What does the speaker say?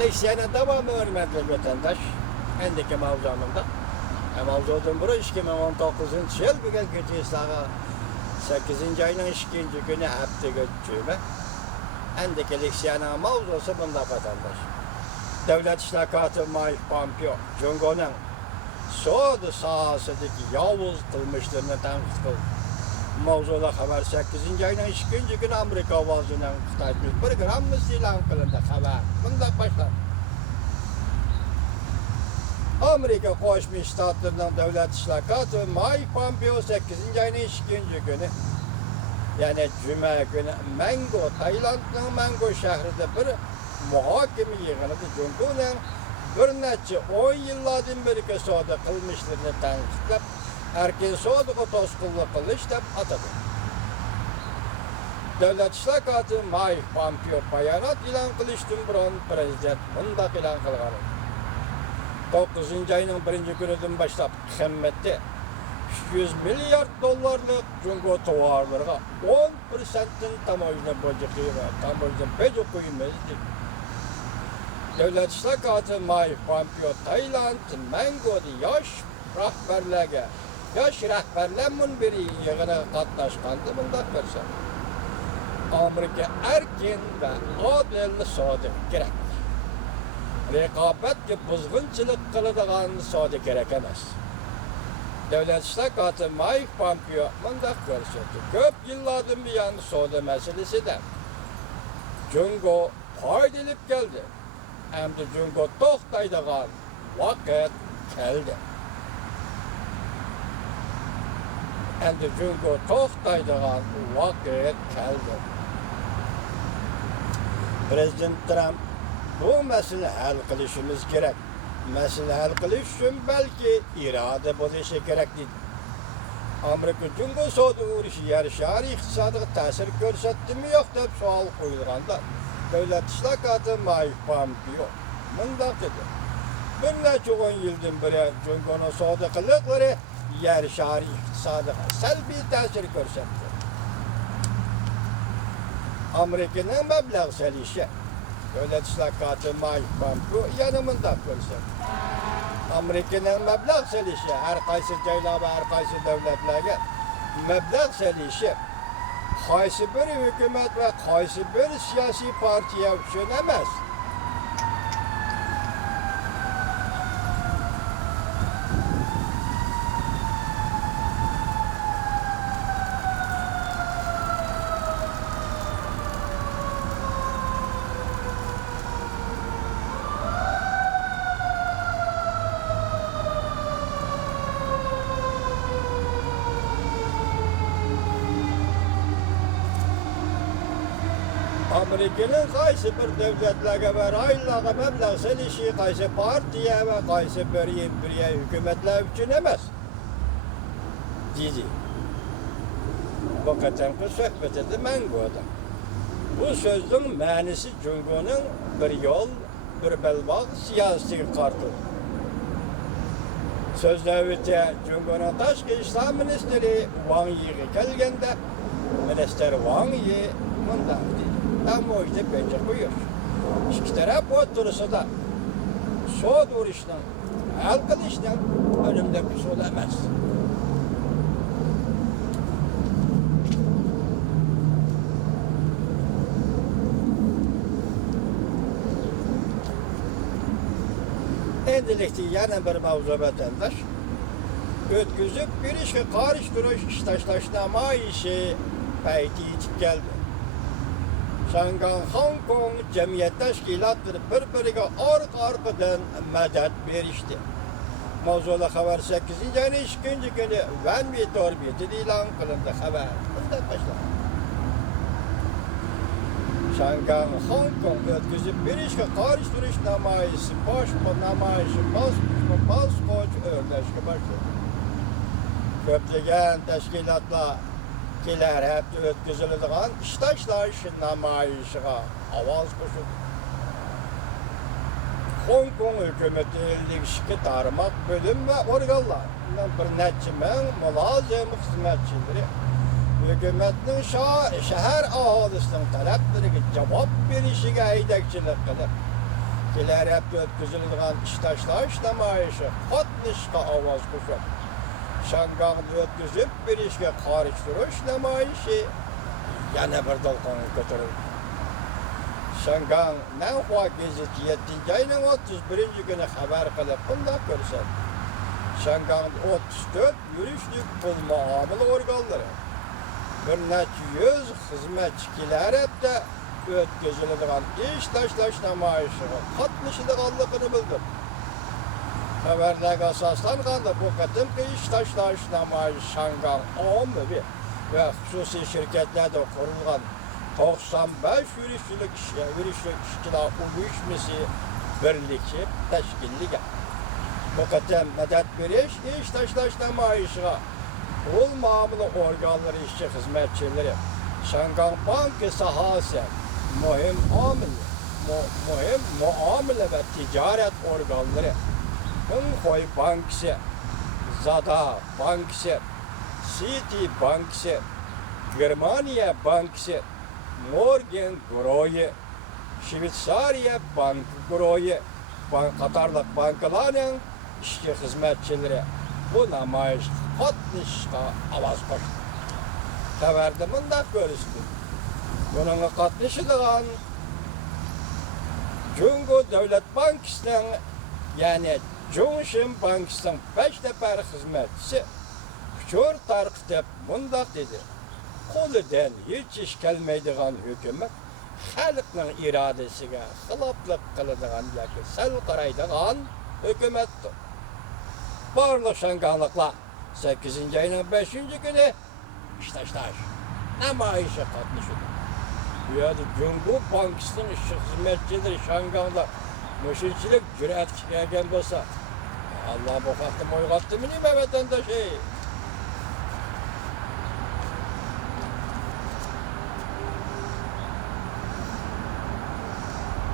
Leksiyana devamlı hürmetli vatandaş. Endiki mavzamında. Mavzudan biri 2019 yıl bugün geçiyor sağa 8. ayının 2. günü hafta geçiyor. Endiki leksiyana mavzusu bunda vatandaş. Devlet İşlakatı Mike Pompeo, Cungo'nun Soğudu sahasındaki yavuz kılmışlarını tanık kıldı. Mavzuda haber 8. ayının 2. günü Amerika avazından Xitay bir gram ilan kılındı haber. Bunda başlar. Amerika Koşmuş Ştatlarının Devlet İşlakatı Mike Pompeo 8. ayının 2. günü yani Cuma günü Mango, Tayland'ın Mango şehrinde bir muhakeme yığınıdı. Cungo'nun bir neçe 10 yıllardan beri soğuda kılmışlarını tanıklayıp erken soğuda toskullu kılış deyip atadı. Devlet İşlakatı Mike Pompeo bayanat ilan kılıştın buran prezident bunda ilan kılganı. 9. ayının 1. günüden başlap kıymeti 100 milyar dolarlık Cungo tuvarlarına 10%'ın tamamıyla böcekliği var. Tamamıyla böcekliğimizdir. Devlet İşlakatı Mike Pompeo Tayland'ın Mango'da yaş rehberlerinin biri yığına katlaşkandı bunda versen. Amerika erken ve adil soğudu gerek. Rekabetli buzgunçılık kılıdığan soğudu gerek emez. Devlet İşlakatı Mike Pompeo bunda görsüldü. Köp yıllardan bir yan soğudu meselesi de Cungo faydılık geldi. Hem de Cungo toxtaydıgan vakit geldi. Hem de Cungo toxtaydıgan vakit geldi. Prezident Trump bu mesele hal kılışımız gerek. Mesele hal kılış için belki irade buluşu gerek dedi. Amerika Cungo soğudu uğraşı yarışarı iktisadığı tesir görsetti mi yok deyip sual koyulğanda Devlet İşlakatı Mike Pompeo bundak dedi. Bir neçe 10 yıldan beri Cungo'nun soğudu kılıkları yarışarı iktisadığı selbi tesir görsetti. Amerika'nın meblağ selişi Devlet İşlakatı Mike Pompeo yanımında görsetti. Amerika'nın meblağ selişi her kaysi ceyla ve her kaysi devletlerine meblağ selişi kaysi bir hükümet ve kaysi bir siyasi partiye düşünemez. Amerika'nın kaysi bir devletlerine ve raylarına meblağ selişi kaysi partiye ve kaysi bir imperiye hükümetler düşünemez. Dedi. Bu katanki sohbet edildi Mango'da. Bu sözün manisi Cungo'nun bir yol, bir belbağ siyasi kartı. Sözde öte Cungo'nun Taşkı İslam Ministeri Wang Yi'ye gelgende Minister Wang Yi bundan dedi. Tam o işte bence buyur. İki taraf oturursa da soğud uğraşından, halkın işten önümde bir şey olamaz. Endilikti yana bir mavzu vatandaş ötküzüp bir işe karıştırış iştaşlaştırma işi peyti yitip geldi. Şangan Hong Kong Cemiyet Teşkilatları birbirine arkadan medet verişti. Mavzula haber 8. ayının 2. günü Van ve Torbiyeti ilan kılındı haber. Bundan başlar. Şangan Hong Kong ötküzüp bir işe karıştırış namayışı, baskoç örneşki başladı. Köplegen teşkilatla kiler hep ötküzülüdüğün iştaşlar işin namayışığa avaz koşuldu. Hong Kong hükümeti ilişki tarımak bölüm ve organlar. Bundan bir neçimen mülazim hizmetçileri hükümetinin şehir ahalisinin taleplerine cevap verişine yedekçilik kılıp Keler hep ötküzülüdüğün iştaşlaş namayışı qatnışqa avaz qo'shib. Şangağını ötküzüp bir işe qarıştırış namayışı yana bir dolqonga ko'tarildi. Şangağ Nanhua gazeti 7. ayının 31. günü xabar qilib bunday ko'rsatdi. Şangağın 34 yürüşlük pul muamele organları, bir neçə yüz hizmetçiler hep de ötküzülüdüğün iş taşlaş namayışıga qatnışıdığanlığını bildirdi. Xabarlarga asoslanganda bu qadimki ish tashlash namoyishi Şangağ ommaviy ve xususiy shirkatlarda qurilgan 95 yurishchilik ishchilar uyushmasi birligi tashkillangan. Bu qadim madad berish ish tashlash namoyishiga pul muomala organlari ishchi xizmatchilari, Şangağ banki sohasi muhim muomala ve ticaret organları, Honghoy Bankası, Zada Bankası, City Bankası, Germania Bankası, Morgan Groye, Şveysariya Bank Groye, Katarlık bankaların işçi hizmetçileri bu namayış qatnışqa avaz qo'shdi. Xabarda bunday ko'rsatdi. Bununla qatnışıdığan Jungo Davlat Bankası'nın yani Jongshin Bankası'nın 5 nefar hizmetçisi uçur tarqitib bunday dedi. Qo'lidan hech ish kelmaydigan hukumat xalqning irodasiga xiloflik qiladigan yoki sal qaraydigan hukumatdir. Barliq Şangağlıqlar 8. ayının 5. günü ish tashlash namoyishga qatnashdi. Bu yerda Jungo Bankası'nın ishchi xizmatchilari Şangağda müşirçilik cüret gelgen bolsa Allah bu haqda mo'yg'otdimi nima vatandosh?